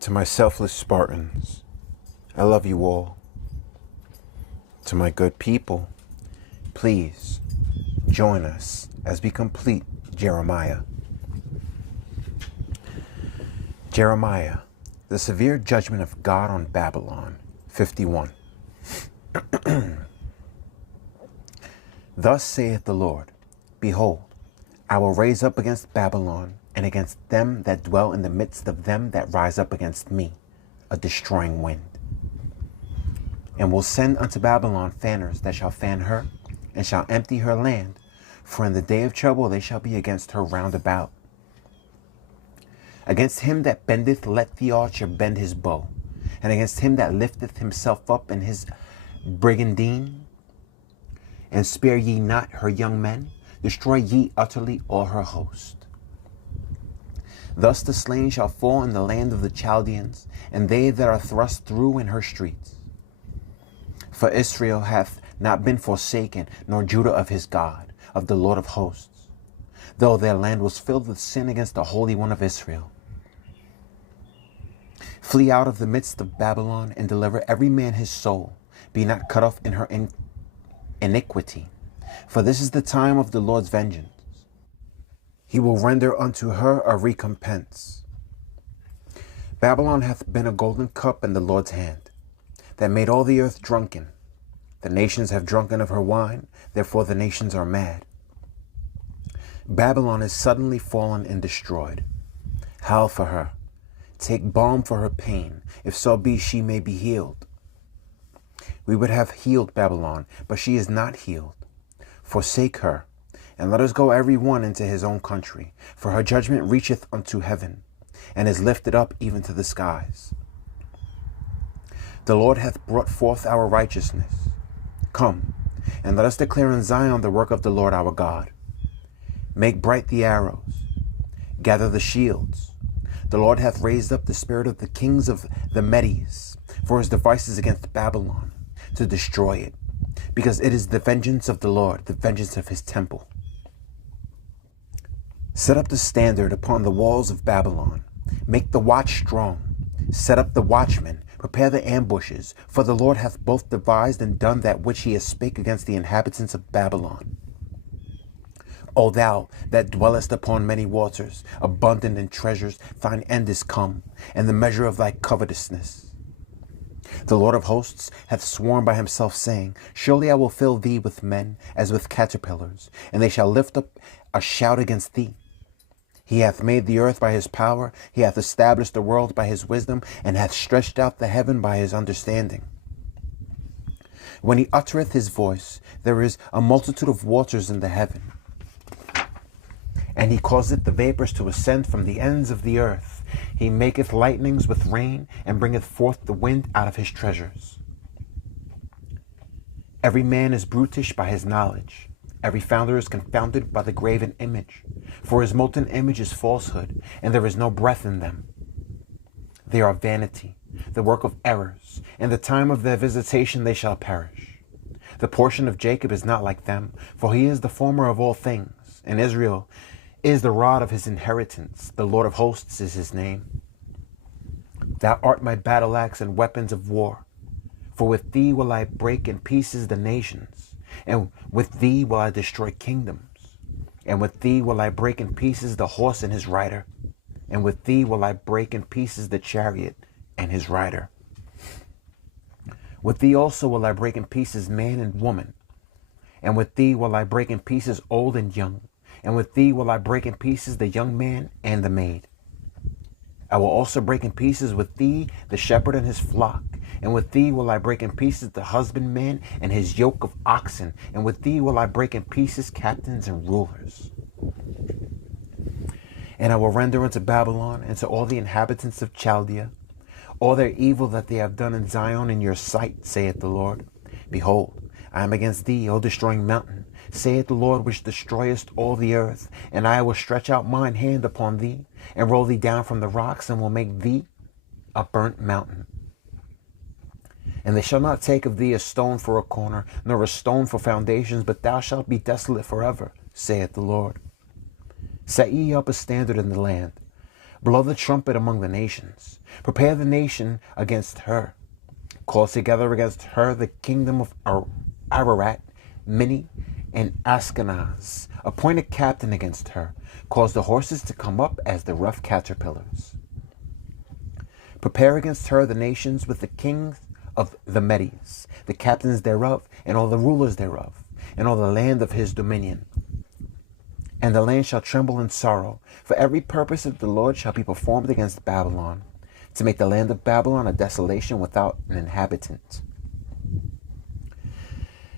To my selfless Spartans, I love you all. To my good people, please join us as we complete Jeremiah. Jeremiah, the severe judgment of God on Babylon, 51. Thus saith the Lord, Behold, I will raise up against Babylon and against them that dwell in the midst of them that rise up against me, a destroying wind. And will send unto Babylon fanners that shall fan her, and shall empty her land, for in the day of trouble they shall be against her round about. Against him that bendeth let the archer bend his bow, and against him that lifteth himself up in his brigandine. And spare ye not her young men, destroy ye utterly all her host. Thus the slain shall fall in the land of the Chaldeans, and they that are thrust through in her streets. For Israel hath not been forsaken, nor Judah of his God, of the Lord of hosts, though their land was filled with sin against the Holy One of Israel. Flee out of the midst of Babylon, and deliver every man his soul. Be not cut off in her iniquity, for this is the time of the Lord's vengeance. He will render unto her a recompense. Babylon hath been a golden cup in the Lord's hand, that made all the earth drunken. The nations have drunken of her wine, therefore the nations are mad. Babylon is suddenly fallen and destroyed. Howl for her, take balm for her pain, if so be she may be healed. We would have healed Babylon, but she is not healed. Forsake her, and let us go every one into his own country, for her judgment reacheth unto heaven, and is lifted up even to the skies. The Lord hath brought forth our righteousness. Come, and let us declare in Zion the work of the Lord our God. Make bright the arrows, gather the shields. The Lord hath raised up the spirit of the kings of the Medes for his devices against Babylon, to destroy it, because it is the vengeance of the Lord, the vengeance of his temple. Set up the standard upon the walls of Babylon. Make the watch strong. Set up the watchmen. Prepare the ambushes. For the Lord hath both devised and done that which he has spake against the inhabitants of Babylon. O thou that dwellest upon many waters, abundant in treasures, thine end is come, and the measure of thy covetousness. The Lord of hosts hath sworn by himself, saying, Surely I will fill thee with men as with caterpillars, and they shall lift up a shout against thee. He hath made the earth by his power, he hath established the world by his wisdom, and hath stretched out the heaven by his understanding. When he uttereth his voice, there is a multitude of waters in the heaven. And he causeth the vapors to ascend from the ends of the earth. He maketh lightnings with rain, and bringeth forth the wind out of his treasures. Every man is brutish by his knowledge. Every founder is confounded by the graven image. For his molten image is falsehood, and there is no breath in them. They are vanity, the work of errors. In the time of their visitation they shall perish. The portion of Jacob is not like them, for he is the former of all things, and Israel is the rod of his inheritance. The Lord of hosts is his name. Thou art my battle axe and weapons of war. For with thee will I break in pieces the nations, and with thee will I destroy kingdoms. And with thee will I break in pieces the horse and his rider, and with thee will I break in pieces the chariot and his rider. With thee also will I break in pieces man and woman, and with thee will I break in pieces old and young, and with thee will I break in pieces the young man and the maid. I will also break in pieces with thee the shepherd and his flock, and with thee will I break in pieces the husbandman and his yoke of oxen, and with thee will I break in pieces captains and rulers. And I will render unto Babylon and to all the inhabitants of Chaldea all their evil that they have done in Zion in your sight, saith the Lord. Behold, I am against thee, O destroying mountain, saith the Lord, which destroyest all the earth. And I will stretch out mine hand upon thee, and roll thee down from the rocks, and will make thee a burnt mountain. And they shall not take of thee a stone for a corner, nor a stone for foundations, but thou shalt be desolate forever, saith the Lord. Set ye up a standard in the land, Blow the trumpet among the nations. Prepare the nation against her. Call together against her the kingdom of Ararat, Mini, and Ashkenaz. Appoint a captain against her. Cause the horses to come up as the rough caterpillars. Prepare against her the nations with the kings of the Medes, the captains thereof, and all the rulers thereof, and all the land of his dominion. And the land shall tremble in sorrow, for every purpose of the Lord shall be performed against Babylon, to make the land of Babylon a desolation without an inhabitant.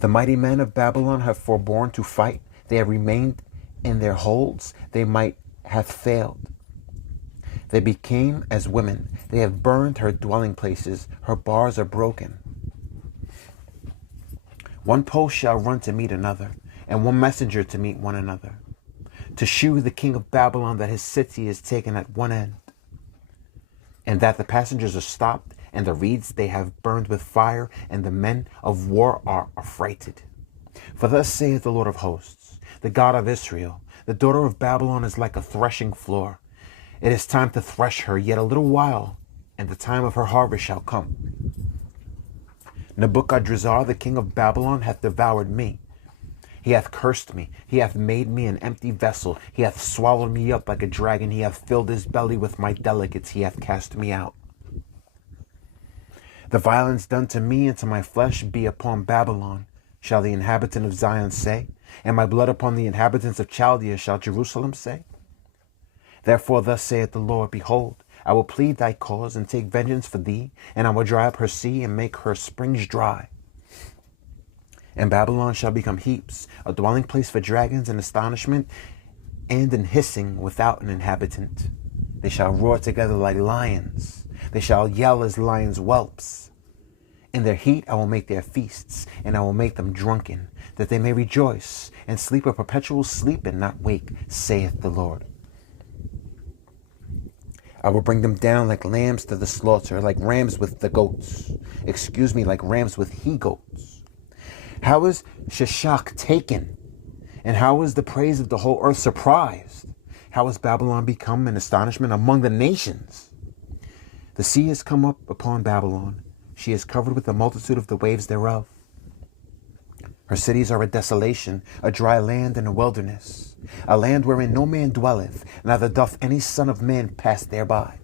The mighty men of Babylon have forborne to fight. They have remained in their holds. They might have failed. They became as women. They have burned her dwelling places. Her bars are broken. One post shall run to meet another, and one messenger to meet one another, to shew the king of Babylon that his city is taken at one end, and that the passengers are stopped, and the reeds they have burned with fire, and the men of war are affrighted. For thus saith the Lord of hosts, the God of Israel, the daughter of Babylon is like a threshing floor. It is time to thresh her yet a little while, and the time of her harvest shall come. Nebuchadrezzar, the king of Babylon, hath devoured me. He hath cursed me. He hath made me an empty vessel. He hath swallowed me up like a dragon. He hath filled his belly with my delicates. He hath cast me out. The violence done to me and to my flesh be upon Babylon, shall the inhabitant of Zion say, and my blood upon the inhabitants of Chaldea shall Jerusalem say. Therefore thus saith the Lord, behold, I will plead thy cause and take vengeance for thee, and I will dry up her sea and make her springs dry. And Babylon shall become heaps, a dwelling place for dragons in astonishment and in hissing without an inhabitant. They shall roar together like lions. They shall yell as lions' whelps. In their heat I will make their feasts, and I will make them drunken, that they may rejoice and sleep a perpetual sleep and not wake, saith the Lord. I will bring them down like lambs to the slaughter, like rams with the goats. Like rams with he-goats. How is Sheshach taken? And how is the praise of the whole earth surprised? How has Babylon become an astonishment among the nations? The sea has come up upon Babylon. She is covered with the multitude of the waves thereof. Her cities are a desolation, a dry land and a wilderness, a land wherein no man dwelleth, neither doth any son of man pass thereby.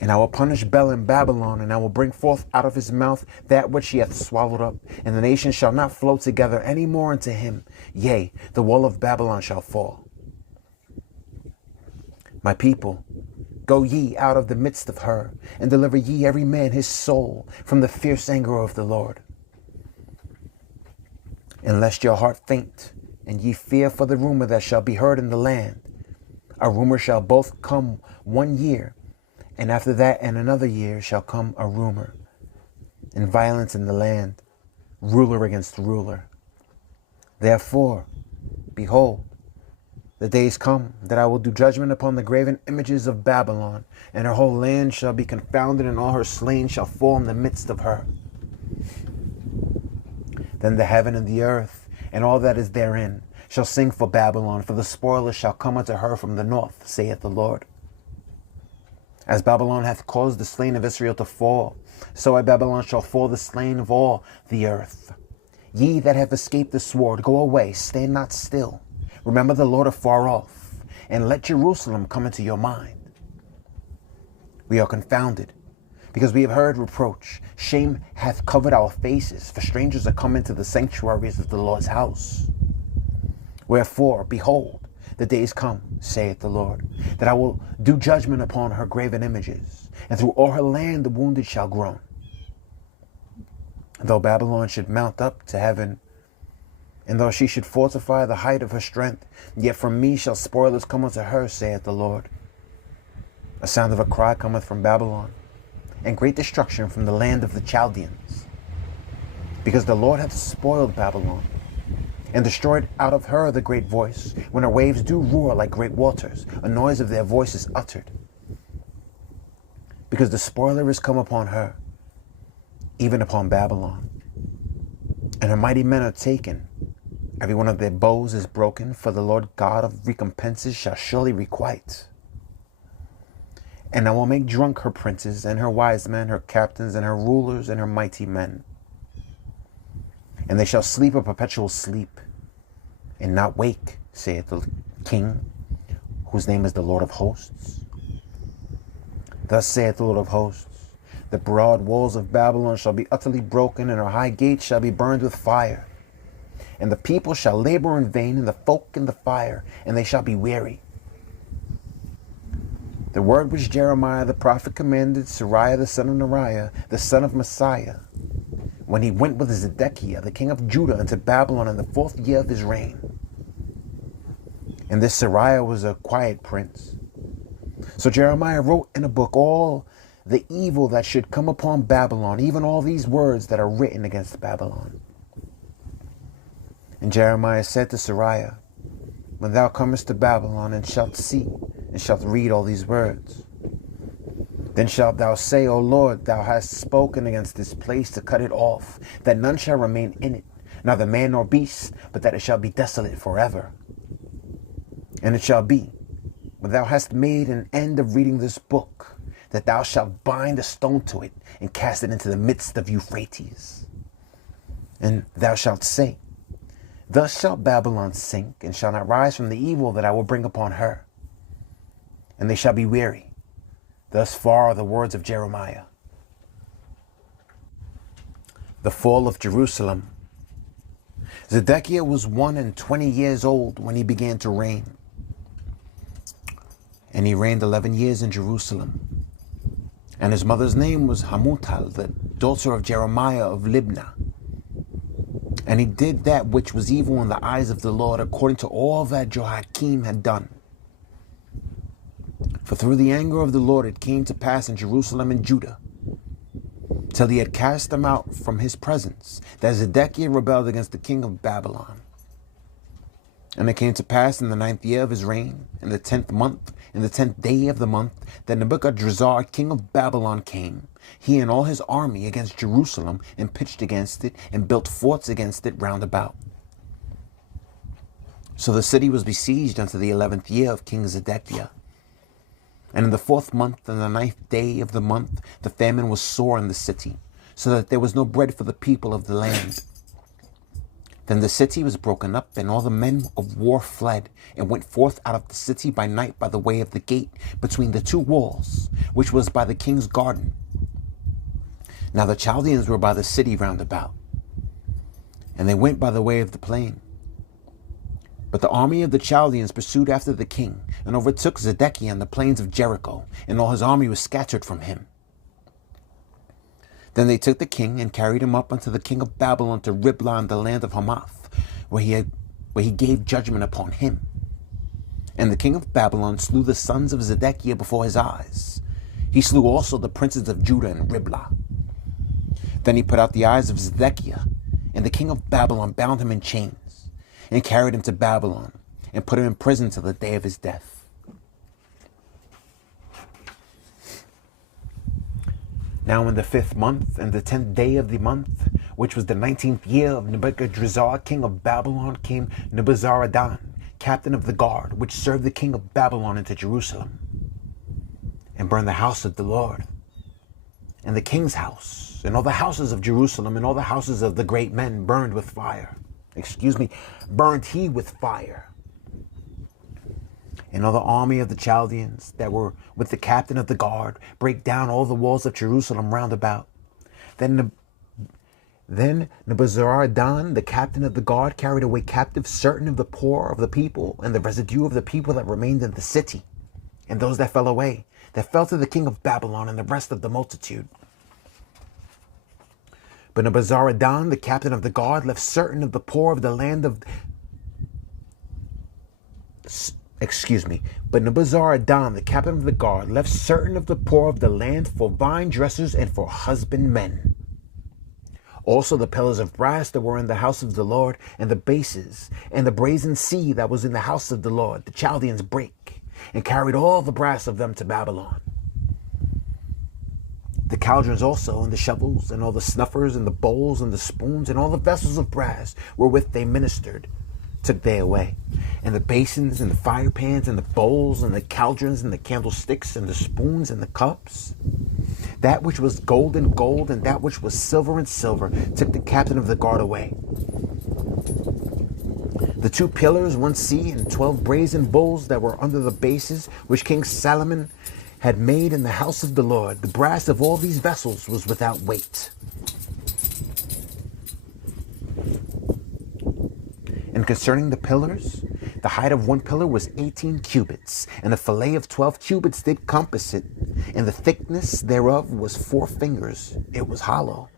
And I will punish Bel in Babylon, and I will bring forth out of his mouth that which he hath swallowed up, and the nations shall not flow together any more unto him. Yea, the wall of Babylon shall fall. My people, go ye out of the midst of her, and deliver ye every man his soul from the fierce anger of the Lord. And lest your heart faint, and ye fear for the rumor that shall be heard in the land. A rumor shall both come 1 year, and after that and another year shall come a rumor, and violence in the land, ruler against ruler. Therefore, behold, the days come that I will do judgment upon the graven images of Babylon, and her whole land shall be confounded, and all her slain shall fall in the midst of her. Then the heaven and the earth, and all that is therein, shall sing for Babylon, for the spoilers shall come unto her from the north, saith the Lord. As Babylon hath caused the slain of Israel to fall, so at Babylon shall fall the slain of all the earth. Ye that have escaped the sword, go away, stand not still. Remember the Lord afar off, and let Jerusalem come into your mind. We are confounded, because we have heard reproach. Shame hath covered our faces, for strangers are come into the sanctuaries of the Lord's house. Wherefore, behold, the days come, saith the Lord, that I will do judgment upon her graven images, and through all her land the wounded shall groan. Though Babylon should mount up to heaven, and though she should fortify the height of her strength, yet from me shall spoilers come unto her, saith the Lord. A sound of a cry cometh from Babylon, and great destruction from the land of the Chaldeans. Because the Lord hath spoiled Babylon, and destroyed out of her the great voice, when her waves do roar like great waters, a noise of their voice is uttered. Because the spoiler is come upon her, even upon Babylon, and her mighty men are taken, Every one of their bows is broken, for the Lord God of recompenses shall surely requite. And I will make drunk her princes, and her wise men, her captains, and her rulers, and her mighty men. And they shall sleep a perpetual sleep, and not wake, saith the King, whose name is the Lord of hosts. Thus saith the Lord of hosts, the broad walls of Babylon shall be utterly broken, and her high gates shall be burned with fire. And the people shall labor in vain, and the folk in the fire, and they shall be weary. The word which Jeremiah the prophet commanded Seraiah the son of Neriah, the son of Messiah, when he went with Zedekiah the king of Judah into Babylon in the 4th year of his reign. And this Seraiah was a quiet prince. So Jeremiah wrote in a book all the evil that should come upon Babylon, even all these words that are written against Babylon. And Jeremiah said to Seraiah, when thou comest to Babylon and shalt see and shalt read all these words, then shalt thou say, O Lord, thou hast spoken against this place to cut it off, that none shall remain in it, neither man nor beast, but that it shall be desolate forever. And it shall be, when thou hast made an end of reading this book, that thou shalt bind a stone to it and cast it into the midst of Euphrates. And thou shalt say, thus shall Babylon sink, and shall not rise from the evil that I will bring upon her. And they shall be weary. Thus far are the words of Jeremiah. The fall of Jerusalem. Zedekiah was 21 years old when he began to reign. And he reigned 11 years in Jerusalem. And his mother's name was Hamutal, the daughter of Jeremiah of Libnah. And he did that which was evil in the eyes of the Lord, according to all that Jehoiakim had done. For through the anger of the Lord it came to pass in Jerusalem and Judah, till he had cast them out from his presence, that Zedekiah rebelled against the king of Babylon. And it came to pass in the 9th year of his reign, in the 10th month, in the 10th day of the month, that Nebuchadrezzar, king of Babylon, came, he and all his army, against Jerusalem, and pitched against it, and built forts against it round about. So the city was besieged unto the 11th year of King Zedekiah. And in the 4th month, and the 9th day of the month, the famine was sore in the city, so that there was no bread for the people of the land. Then the city was broken up, and all the men of war fled, and went forth out of the city by night by the way of the gate, between the 2 walls, which was by the king's garden. Now the Chaldeans were by the city round about, and they went by the way of the plain. But the army of the Chaldeans pursued after the king, and overtook Zedekiah in the plains of Jericho, and all his army was scattered from him. Then they took the king, and carried him up unto the king of Babylon to Riblah in the land of Hamath, where he gave judgment upon him. And the king of Babylon slew the sons of Zedekiah before his eyes. He slew also the princes of Judah in Riblah. Then he put out the eyes of Zedekiah, and the king of Babylon bound him in chains, and carried him to Babylon, and put him in prison till the day of his death. Now in the 5th month, and the 10th day of the month, which was the 19th year of Nebuchadrezzar, king of Babylon, came Nebuzaradan, captain of the guard, which served the king of Babylon, into Jerusalem, and burned the house of the Lord, and the king's house, and all the houses of Jerusalem, and all the houses of the great men burned with fire. Burned he with fire. And all the army of the Chaldeans that were with the captain of the guard brake down all the walls of Jerusalem round about. Then Nebuzaradan, the captain of the guard, carried away captive certain of the poor of the people, and the residue of the people that remained in the city, and those that fell away, that fell to the king of Babylon, and the rest of the multitude. But Nebuzaradan, the captain of the guard, left certain of the poor of the land of... But Nebuzaradan, the captain of the guard, left certain of the poor of the land for vine dressers and for husbandmen. Also the pillars of brass that were in the house of the Lord, and the bases, and the brazen sea that was in the house of the Lord, the Chaldeans brake, and carried all the brass of them to Babylon. The cauldrons also, and the shovels, and all the snuffers, and the bowls, and the spoons, and all the vessels of brass wherewith they ministered, took they away, and the basins and the fire pans and the bowls and the cauldrons and the candlesticks and the spoons and the cups. That which was gold and gold, and that which was silver and silver, took the captain of the guard away. The 2 pillars, 1 sea, and 12 brazen bulls that were under the bases, which King Solomon had made in the house of the Lord. The brass of all these vessels was without weight. And concerning the pillars, the height of 1 pillar was 18 cubits, and a fillet of 12 cubits did compass it, and the thickness thereof was 4 fingers. It was hollow.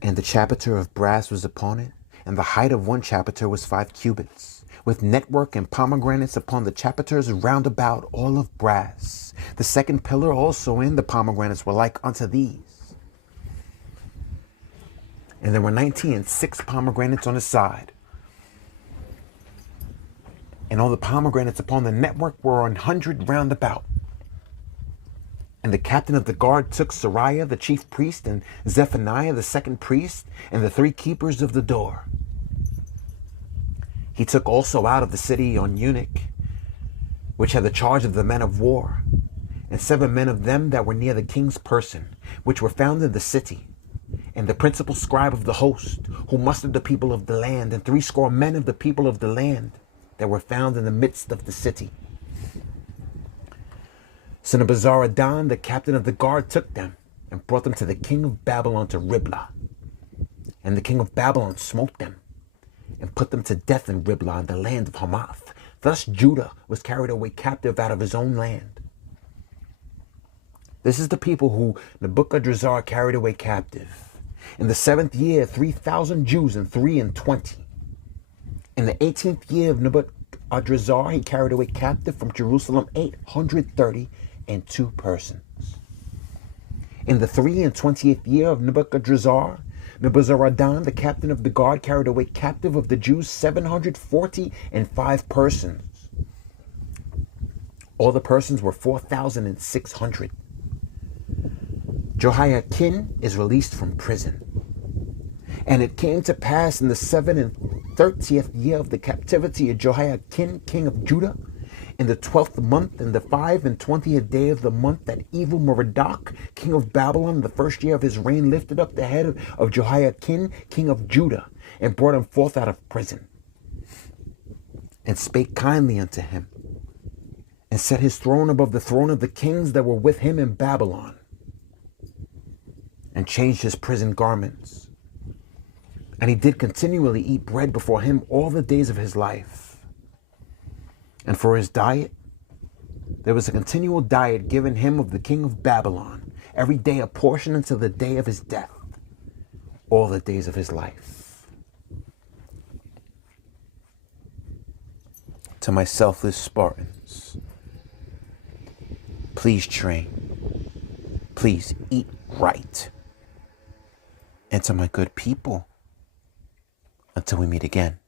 And the chapiter of brass was upon it, and the height of 1 chapiter was 5 cubits, with network and pomegranates upon the chapiters round about, all of brass. The 2nd pillar also and the pomegranates were like unto these. And there were 19 and 6 pomegranates on the side. And all the pomegranates upon the network were 100 round about. And the captain of the guard took Sariah the chief priest, and Zephaniah the 2nd priest, and the 3 keepers of the door. He took also out of the city an eunuch, which had the charge of the men of war, and 7 men of them that were near the king's person, which were found in the city, and the principal scribe of the host, who mustered the people of the land, and 60 men of the people of the land that were found in the midst of the city. Sennacherib, the captain of the guard, took them and brought them to the king of Babylon to Riblah. And the king of Babylon smote them and put them to death in Riblah in the land of Hamath. Thus Judah was carried away captive out of his own land. This is the people who Nebuchadrezzar carried away captive. In the 7th year, 3,000 Jews and 23. In the 18th year of Nebuchadrezzar, he carried away captive from Jerusalem 832 persons. In the 23rd year of Nebuchadrezzar, Nebuzaradan, the captain of the guard, carried away captive of the Jews 745 persons. All the persons were 4,600. Jehoiakim is released from prison. And it came to pass in the 37th year of the captivity of Jehoiakim, king of Judah, in the 12th month, in the 25th day of the month, that evil Merodach, king of Babylon, the 1st year of his reign, lifted up the head of Jehoiakim, king of Judah, and brought him forth out of prison, and spake kindly unto him, and set his throne above the throne of the kings that were with him in Babylon, and changed his prison garments. And he did continually eat bread before him all the days of his life. And for his diet, there was a continual diet given him of the king of Babylon, every day a portion until the day of his death, all the days of his life. To my selfless Spartans, please train, please eat right. And to my good people, until we meet again.